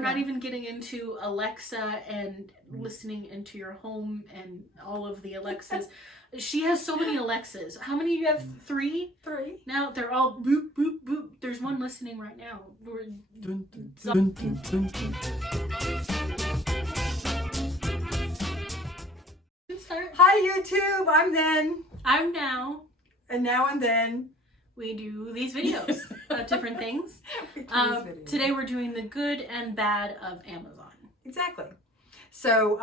We're not even getting into Alexa and listening into your home and all of the Alexas. She has so many Alexas. How many do you have? 3? 3. Now they're all boop, boop, boop. There's one listening right now. Hi YouTube, I'm then. I'm now. And now and then. We do these videos of different things. Today we're doing the good and bad of Amazon. Exactly. So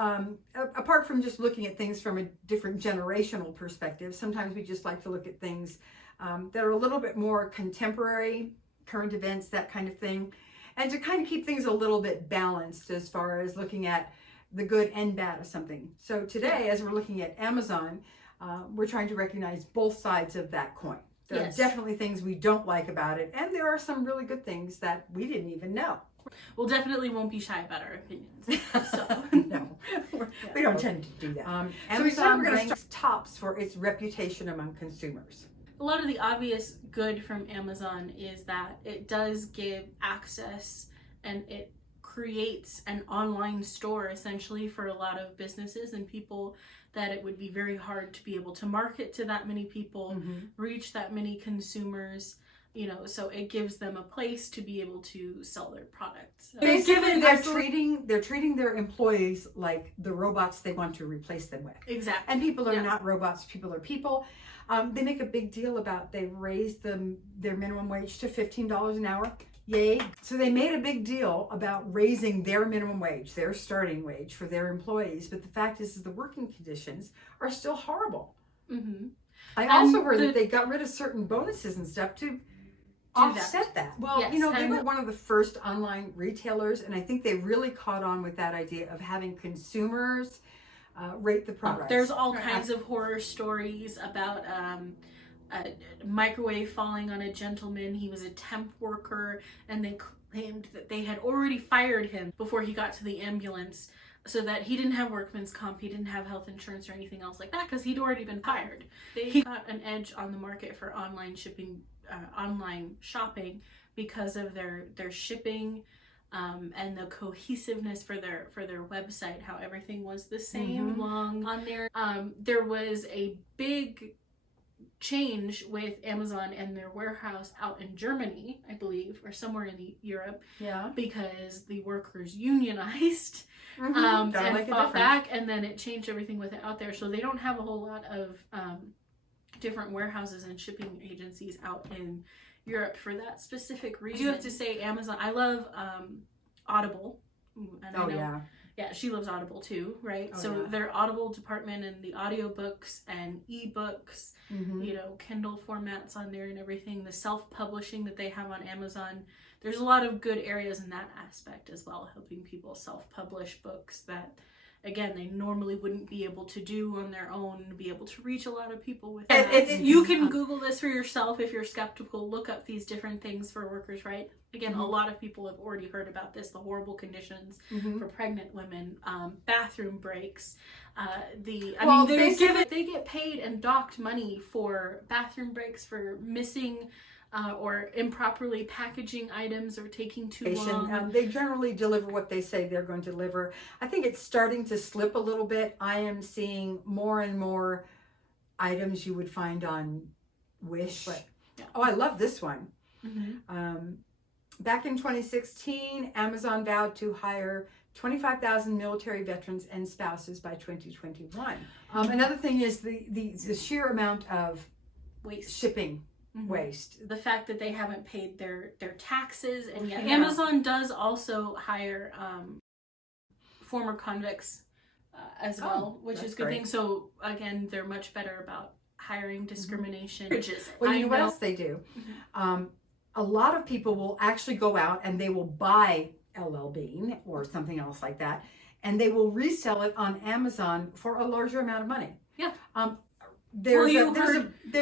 apart from just looking at things from a different generational perspective, sometimes we just like to look at things that are a little bit more contemporary, current events, that kind of thing. And to kind of keep things a little bit balanced as far as looking at the good and bad of something. So today, as we're looking at Amazon, we're trying to recognize both sides of that coin. There are definitely things we don't like about it, and there are some really good things that we didn't even know. We'll definitely won't be shy about our opinions. So. No, we don't tend to do that. So we said we're going to start tops for its reputation among consumers. A lot of the obvious good from Amazon is that it does give access and it creates an online store essentially for a lot of businesses and people that it would be very hard to be able to market to that many people, reach that many consumers, you know, so it gives them a place to be able to sell their products. So basically, they're treating their employees like the robots they want to replace them with. Exactly. And people are not robots, people are people. They make a big deal about they raised their minimum wage to $15 an hour. Yay. So they made a big deal about raising their minimum wage, their starting wage for their employees. But the fact is the working conditions are still horrible. I also heard that they got rid of certain bonuses and stuff to offset that. Well, you know, they were one of the first online retailers, and I think they really caught on with that idea of having consumers rate the product. There's all kinds of horror stories about a microwave falling on a gentleman. He was a temp worker, and they claimed that they had already fired him before he got to the ambulance, so that he didn't have workman's comp, he didn't have health insurance or anything else like that, because he'd already been fired. He got an edge on the market for online shipping, online shopping, because of their shipping and the cohesiveness for their website, how everything was the same long on there. There was a big change with Amazon and their warehouse out in Germany, I believe, or somewhere in Europe, because the workers unionized and fought back, and then it changed everything with it out there. So they don't have a whole lot of different warehouses and shipping agencies out in Europe for that specific reason. I do have to say, Amazon, I love Audible. And I know, yeah, she loves Audible too, right? Their Audible department and the audiobooks and ebooks, you know, Kindle formats on there and everything, the self-publishing that they have on Amazon. There's a lot of good areas in that aspect as well, helping people self-publish books that, again, they normally wouldn't be able to do on their own, be able to reach a lot of people with that. You can Google this for yourself if you're skeptical. Look up these different things for workers, right? Again, a lot of people have already heard about this, the horrible conditions for pregnant women, bathroom breaks. They get paid and docked money for bathroom breaks, for missing or improperly packaging items or taking too long. They generally deliver what they say they're going to deliver. I think it's starting to slip a little bit. I am seeing more and more items you would find on Wish. Oh, I love this one. Back in 2016, Amazon vowed to hire 25,000 military veterans and spouses by 2021. Another thing is the sheer amount of shipping waste. The fact that they haven't paid their taxes, and yet Amazon does also hire former convicts as well, which is a good thing. So again, they're much better about hiring discrimination. Well, you know what else they do? A lot of people will actually go out and they will buy LL Bean or something else like that, and they will resell it on Amazon for a larger amount of money. There's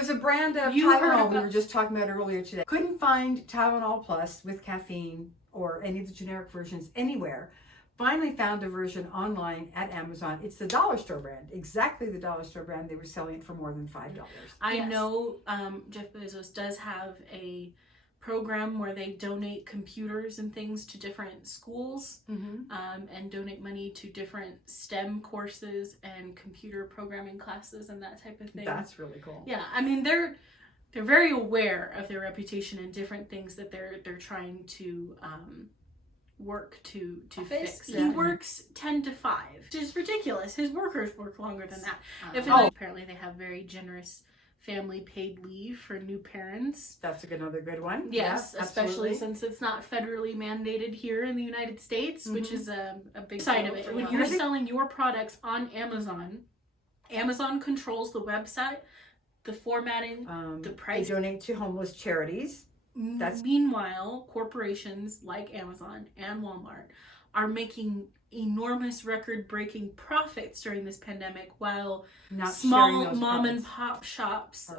a brand of Tylenol we were just talking about earlier today. Couldn't find Tylenol Plus with caffeine or any of the generic versions anywhere. Finally found a version online at Amazon. It's the dollar store brand, exactly the dollar store brand. They were selling it for more than $5. I know Jeff Bezos does have a program where they donate computers and things to different schools, and donate money to different STEM courses and computer programming classes and that type of thing. That's really cool. Yeah, I mean they're very aware of their reputation and different things that they're trying to work to fix. He works 10 to 5, which is ridiculous. His workers work longer than that. Apparently they have very generous family paid leave for new parents. That's another good one. Yes, yeah, especially since it's not federally mandated here in the United States, which is a big side of it. When you're selling your products on Amazon, Amazon controls the website, the formatting, the price. They donate to homeless charities. Meanwhile, corporations like Amazon and Walmart are making enormous record-breaking profits during this pandemic, while small mom and pop shops,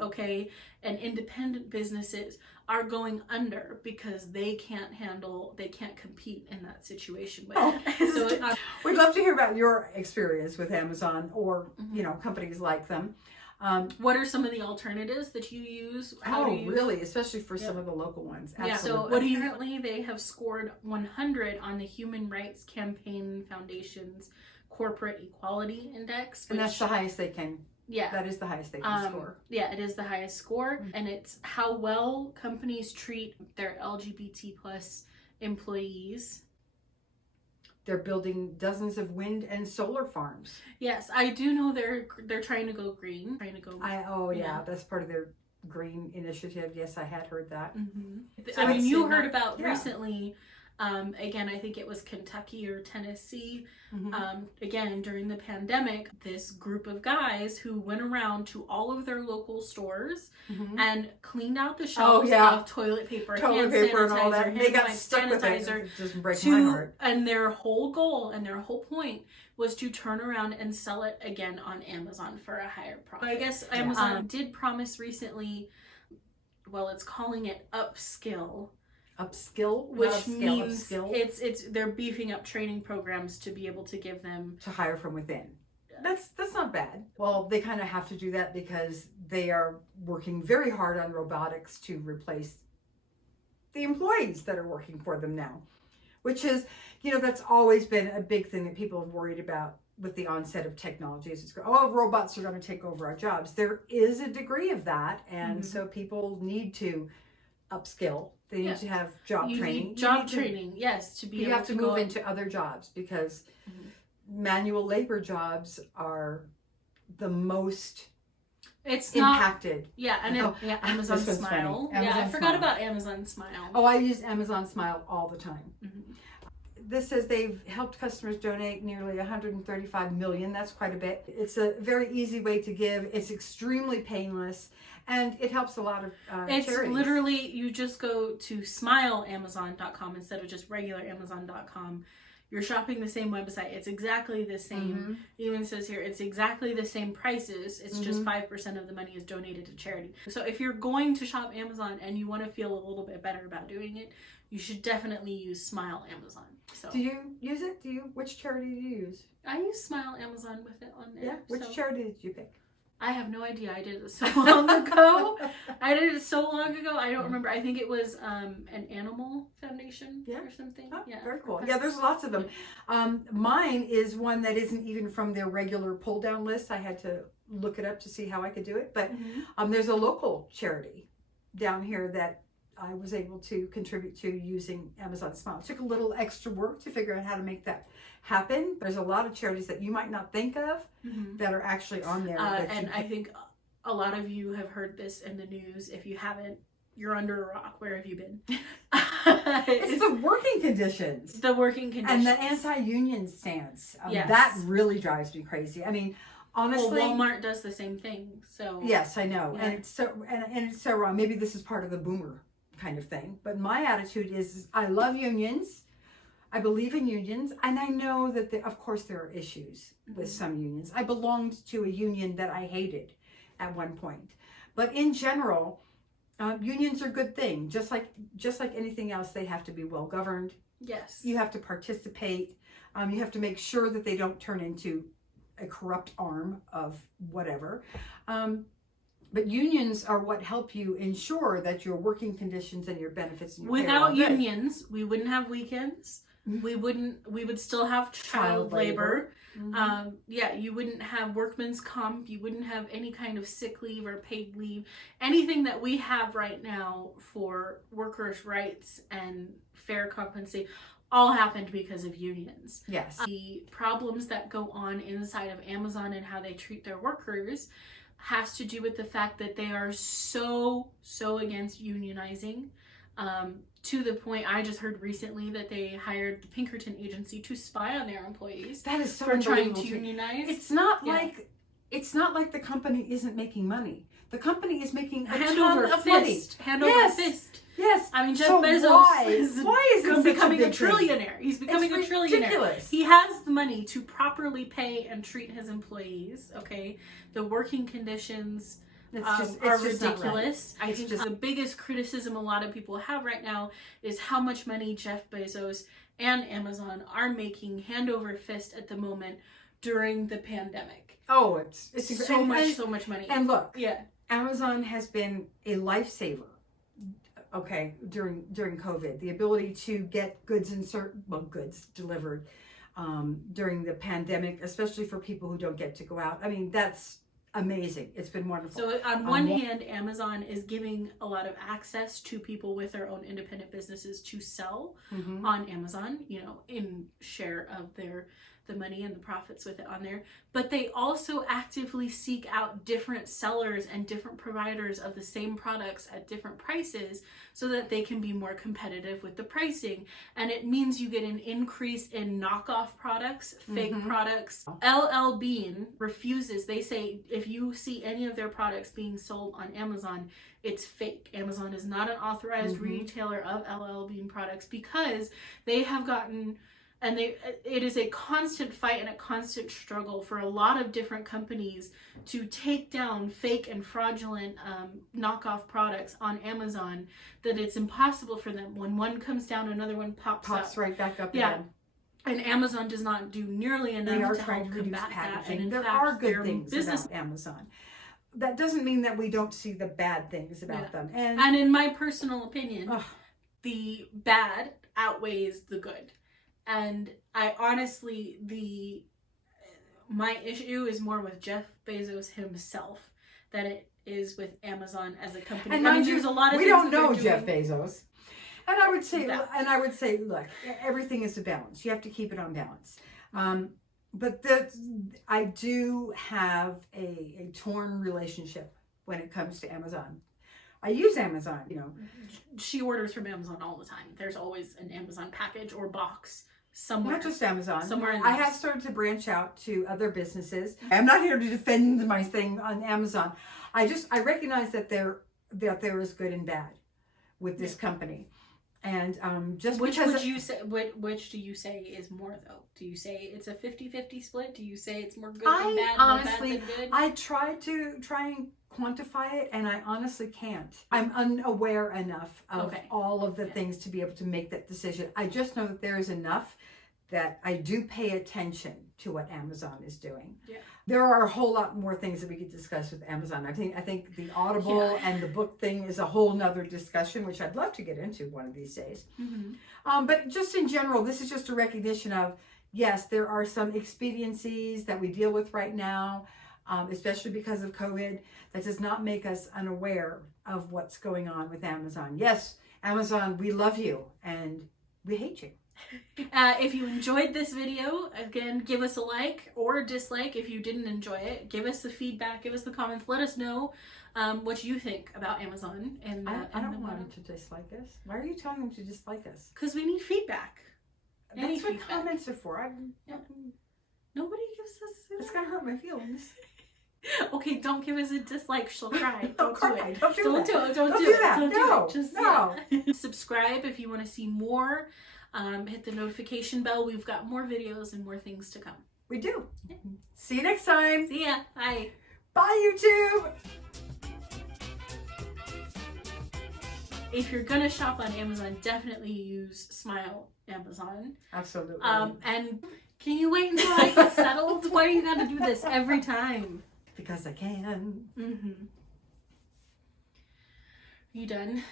and independent businesses are going under because they can't compete in that situation. So we'd love to hear about your experience with Amazon or companies like them. What are some of the alternatives that you use? Really? Especially for some of the local ones. Absolutely. So apparently they have scored 100 on the Human Rights Campaign Foundation's Corporate Equality Index. And that's the highest they can. Yeah. That is the highest they can score. Yeah, it is the highest score. And it's how well companies treat their LGBT plus employees. They're building dozens of wind and solar farms. Yes, I do know they're trying to go green. That's part of their green initiative. Yes, I had heard that. So I mean, you heard about recently. Again, I think it was Kentucky or Tennessee. Again, during the pandemic, this group of guys who went around to all of their local stores and cleaned out the shelves of toilet paper, hand sanitizer, and all that. They got stuck with it. It just breaks my heart. And their whole goal and their whole point was to turn around and sell it again on Amazon for a higher profit. I guess Amazon did promise recently, it's calling it upskill, which means it's they're beefing up training programs to be able to give them to hire from within. That's not bad. Well, they kind of have to do that because they are working very hard on robotics to replace the employees that are working for them now, which is, that's always been a big thing that people have worried about with the onset of technology. Robots are going to take over our jobs. There is a degree of that, and so people need to upskill. They need to have job training. Yes, to be able to you have to move into other jobs because manual labor jobs are the most impacted. Amazon Smile. I forgot about Amazon Smile. I use Amazon Smile all the time. This says they've helped customers donate nearly 135 million. That's quite a bit. It's a very easy way to give. It's extremely painless, and it helps a lot of it's charities. Literally, you just go to smileamazon.com instead of just regular Amazon.com. You're shopping the same website. It's exactly the same. It even says here, it's exactly the same prices. It's just 5% of the money is donated to charity. So if you're going to shop Amazon and you want to feel a little bit better about doing it, you should definitely use Smile Amazon. So, do you use it? Which charity do you use? I use Smile Amazon with it on there. Yeah. Which charity did you pick? I have no idea. I did it so long ago. I don't remember. I think it was an animal foundation or something. Very cool. Yeah, there's lots of them. Mine is one that isn't even from their regular pull down list. I had to look it up to see how I could do it. But there's a local charity down here that I was able to contribute to using Amazon Smile. It took a little extra work to figure out how to make that happen. There's a lot of charities that you might not think of that are actually on there. And I think a lot of you have heard this in the news. If you haven't, you're under a rock. Where have you been? It's the working conditions. And the anti-union stance. That really drives me crazy. I mean, honestly, Walmart does the same thing. So yes, I know. Yeah. And it's so wrong. Maybe this is part of the boomer kind of thing. But my attitude is I love unions. I believe in unions, and I know that of course there are issues with some unions. I belonged to a union that I hated at one point, but in general, unions are a good thing. Just like anything else, they have to be well governed. Yes, you have to participate. You have to make sure that they don't turn into a corrupt arm of whatever. But unions are what help you ensure that your working conditions and your benefits and your Without pay are good. unions, we wouldn't have weekends. We would still have child labor. Yeah, you wouldn't have workman's comp. You wouldn't have any kind of sick leave or paid leave. Anything that we have right now for workers' rights and fair compensation all happened because of unions. Yes. The problems that go on inside of Amazon and how they treat their workers has to do with the fact that they are so against unionizing. To the point, I just heard recently that they hired the Pinkerton agency to spy on their employees. That is so for trying unbelievable to unionize. It's not like the company isn't making money. The company is making a hand ton over of money. fist. Hand over fist. Yes. I mean, Jeff So Bezos why is it becoming a such a big thing? trillionaire. He's becoming a It's trillionaire. ridiculous. He has the money to properly pay and treat his employees. Okay, the working conditions are just not ridiculous. right. I think the biggest criticism a lot of people have right now is how much money Jeff Bezos and Amazon are making hand over fist at the moment during the pandemic. Oh, it's so much money. And look, yeah, Amazon has been a lifesaver. Okay, during COVID, the ability to get goods delivered during the pandemic, especially for people who don't get to go out. I mean, that's amazing. It's been wonderful. So on one hand, Amazon is giving a lot of access to people with their own independent businesses to sell on Amazon, you know, in share of the money and the profits with it on there. But they also actively seek out different sellers and different providers of the same products at different prices so that they can be more competitive with the pricing. And it means you get an increase in knockoff products, fake products. LL Bean refuses. They say if you see any of their products being sold on Amazon, it's fake. Amazon is not an authorized retailer of LL Bean products because they have gotten... And it is a constant fight and a constant struggle for a lot of different companies to take down fake and fraudulent knockoff products on Amazon, that it's impossible for them. When one comes down, another one pops up. Right back up Yeah. again. And Amazon does not do nearly enough to help combat that. And in there fact, are good their things business... about Amazon. That doesn't mean that we don't see the bad things about them. And in my personal opinion, the bad outweighs the good. And I honestly, my issue is more with Jeff Bezos himself than it is with Amazon as a company. And I mean, there's a lot of we things don't that know they're Jeff doing. Bezos. And I would say, look, everything is a balance. You have to keep it on balance. But I do have a torn relationship when it comes to Amazon. I use Amazon, you know. She orders from Amazon all the time. There's always an Amazon package or box somewhere. Not just Amazon. Somewhere in I there. have started to branch out to other businesses. I'm not here to defend my thing on Amazon. I recognize that there is good and bad with this company. And just which because would you say? Which do you say is more though? Do you say it's a 50-50 split? Do you say it's more good than bad? Honestly, more bad than good? I try and quantify it, and I honestly can't. I'm unaware enough of all of the things to be able to make that decision. I just know that there is enough that I do pay attention to what Amazon is doing. Yeah. There are a whole lot more things that we could discuss with Amazon. I think the Audible and the book thing is a whole nother discussion, which I'd love to get into one of these days. But just in general, this is just a recognition of, yes, there are some expediencies that we deal with right now, especially because of COVID. That does not make us unaware of what's going on with Amazon. Yes, Amazon, we love you and we hate you. If you enjoyed this video, again, give us a like or a dislike. If you didn't enjoy it, give us the feedback, give us the comments, let us know what you think about Amazon. And I don't want them to dislike us. Why are you telling them to dislike us? Because we need feedback. That's what comments are for. Nobody gives us... It's going to hurt my feelings. Okay, don't give us a dislike. She'll cry. Don't cry. Don't do that. Don't do that. No. Just subscribe if you want to see more. Hit the notification bell. We've got more videos and more things to come. We do. Yeah. See you next time. See ya. Bye. Bye, YouTube. If you're gonna shop on Amazon, definitely use Smile Amazon. Absolutely. And can you wait until I get settled? Why do you gotta do this every time? Because I can. You done?